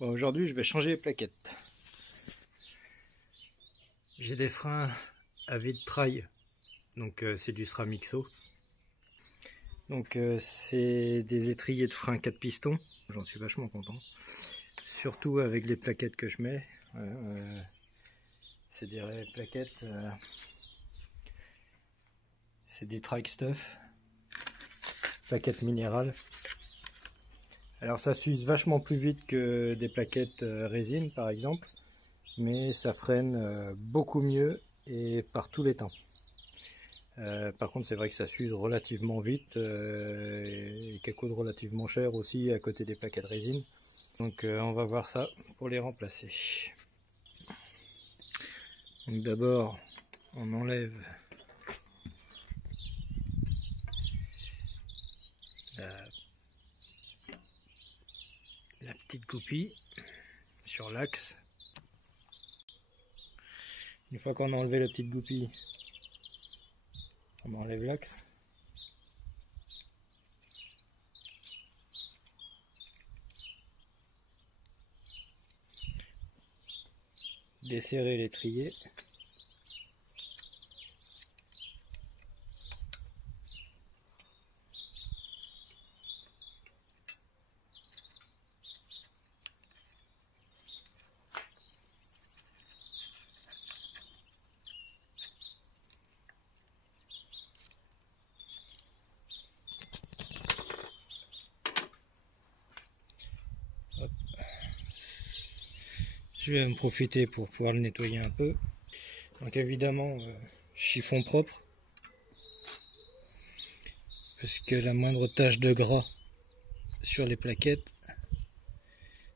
Bon, aujourd'hui, je vais changer les plaquettes. J'ai des freins à vide trail, donc c'est du SRAM XO. Donc c'est des étriers de frein 4 pistons, j'en suis vachement content. Surtout avec les plaquettes que je mets. C'est des plaquettes, c'est des Trike Stuff, plaquettes minérales. Alors ça s'use vachement plus vite que des plaquettes résine par exemple, mais ça freine beaucoup mieux et par tous les temps. Par contre c'est vrai que ça s'use relativement vite et qu'elle coûte relativement cher aussi à côté des plaquettes résine. Donc on va voir ça pour les remplacer. Donc d'abord on enlève la petite goupille sur l'axe. Une fois qu'on a enlevé la petite goupille, on enlève l'axe. Desserrer l'étrier. Hop. Je vais en profiter pour pouvoir le nettoyer un peu. Donc évidemment chiffon propre, parce que la moindre tache de gras sur les plaquettes,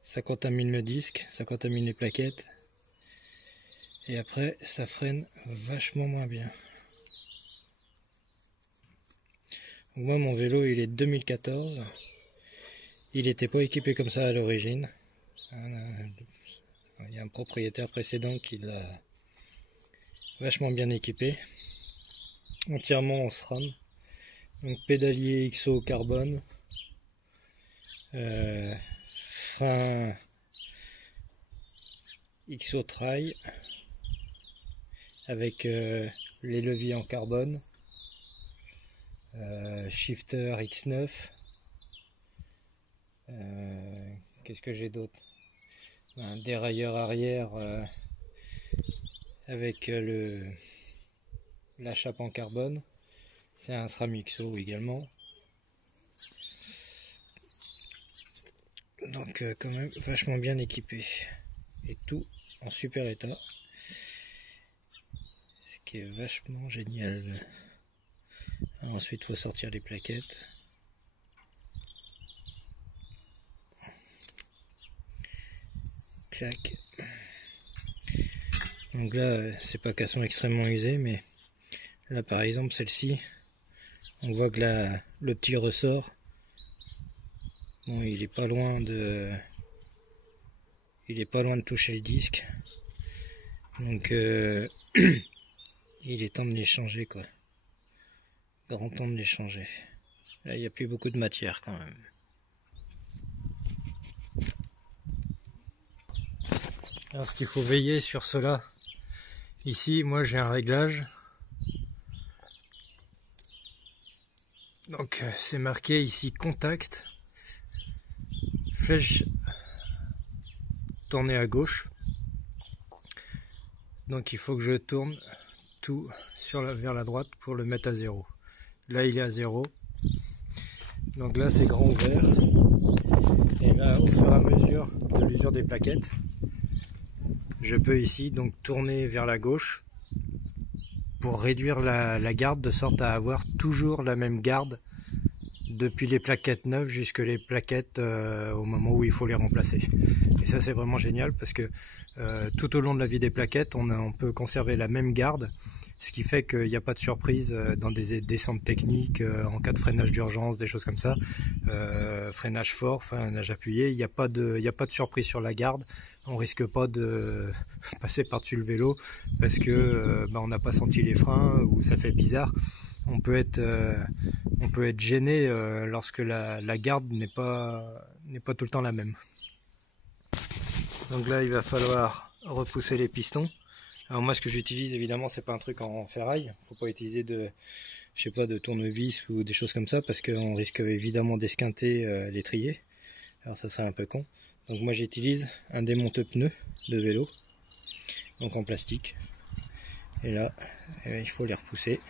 ça contamine le disque, ça contamine les plaquettes, et après ça freine vachement moins bien. Donc moi mon vélo il est de 2014, il n'était pas équipé comme ça à l'origine. Il y a un propriétaire précédent qui l'a vachement bien équipé, entièrement en SRAM, donc pédalier XO carbone, frein XO trail avec les leviers en carbone, shifter X9, qu'est-ce que j'ai d'autre, un dérailleur arrière avec la chape en carbone, c'est un SRAM XO également. Donc quand même vachement bien équipé et tout en super état, ce qui est vachement génial. Alors, ensuite il faut sortir les plaquettes. Clac. Donc là c'est pas qu'elles sont extrêmement usées, mais là par exemple celle-ci, on voit que le petit ressort, bon, il est pas loin de toucher le disque, donc il est temps de les changer quoi, grand temps de les changer. Là il n'y a plus beaucoup de matière quand même. Alors ce qu'il faut veiller sur cela, ici moi j'ai un réglage, donc c'est marqué ici contact, flèche tournée à gauche, donc il faut que je tourne tout vers la droite pour le mettre à 0. Là il est à 0, donc là c'est grand ouvert, et là au fur et à mesure de l'usure des plaquettes, je peux ici donc tourner vers la gauche pour réduire la garde, de sorte à avoir toujours la même garde depuis les plaquettes neuves jusque les plaquettes au moment où il faut les remplacer. Et ça c'est vraiment génial parce que tout au long de la vie des plaquettes on peut conserver la même garde, ce qui fait qu'il n'y a pas de surprise dans des descentes techniques, en cas de freinage d'urgence, des choses comme ça, freinage fort, freinage appuyé, il n'y a pas de surprise sur la garde, on risque pas de passer par-dessus le vélo parce que on n'a pas senti les freins ou ça fait bizarre. On peut être gêné lorsque la garde n'est pas tout le temps la même. Donc là il va falloir repousser les pistons. Alors moi ce que j'utilise évidemment c'est pas un truc en ferraille, faut pas utiliser de, je sais pas, de tournevis ou des choses comme ça parce qu'on risque évidemment d'esquinter l'étrier. Alors ça serait un peu con. Donc moi j'utilise un démonte-pneus de vélo, donc en plastique. Et là il faut les repousser.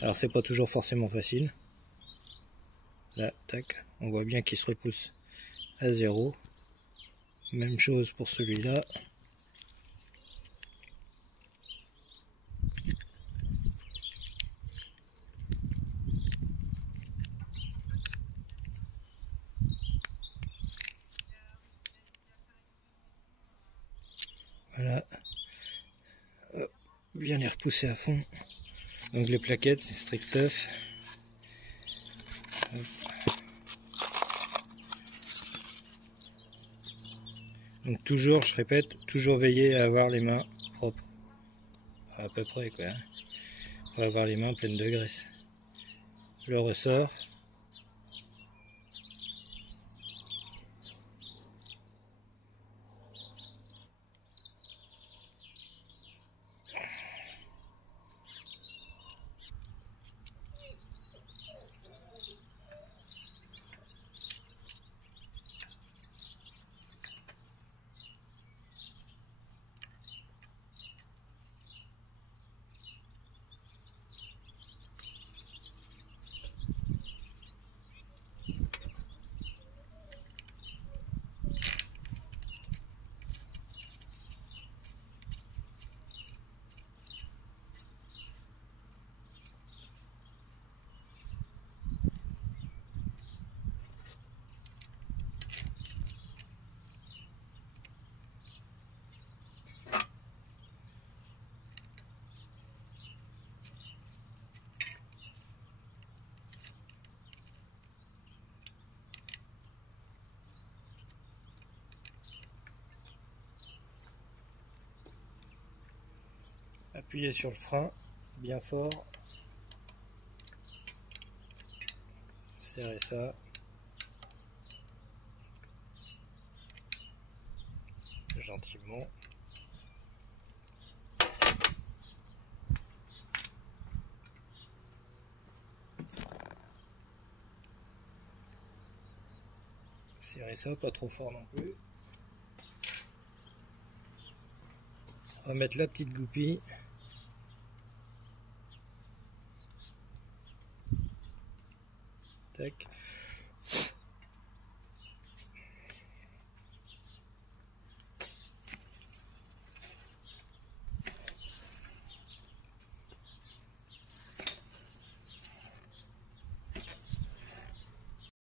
Alors c'est pas toujours forcément facile. Là, tac, on voit bien qu'il se repousse à 0. Même chose pour celui-là. Voilà. Hop, bien les repousser à fond. Donc les plaquettes, c'est strict tough. Hop. Donc toujours, je répète, toujours veiller à avoir les mains propres. À peu près quoi. Pas avoir les mains pleines de graisse. Le ressort. Appuyez sur le frein bien fort, serrez ça, gentiment. Serrez ça, pas trop fort non plus. On va mettre la petite goupille. Tac.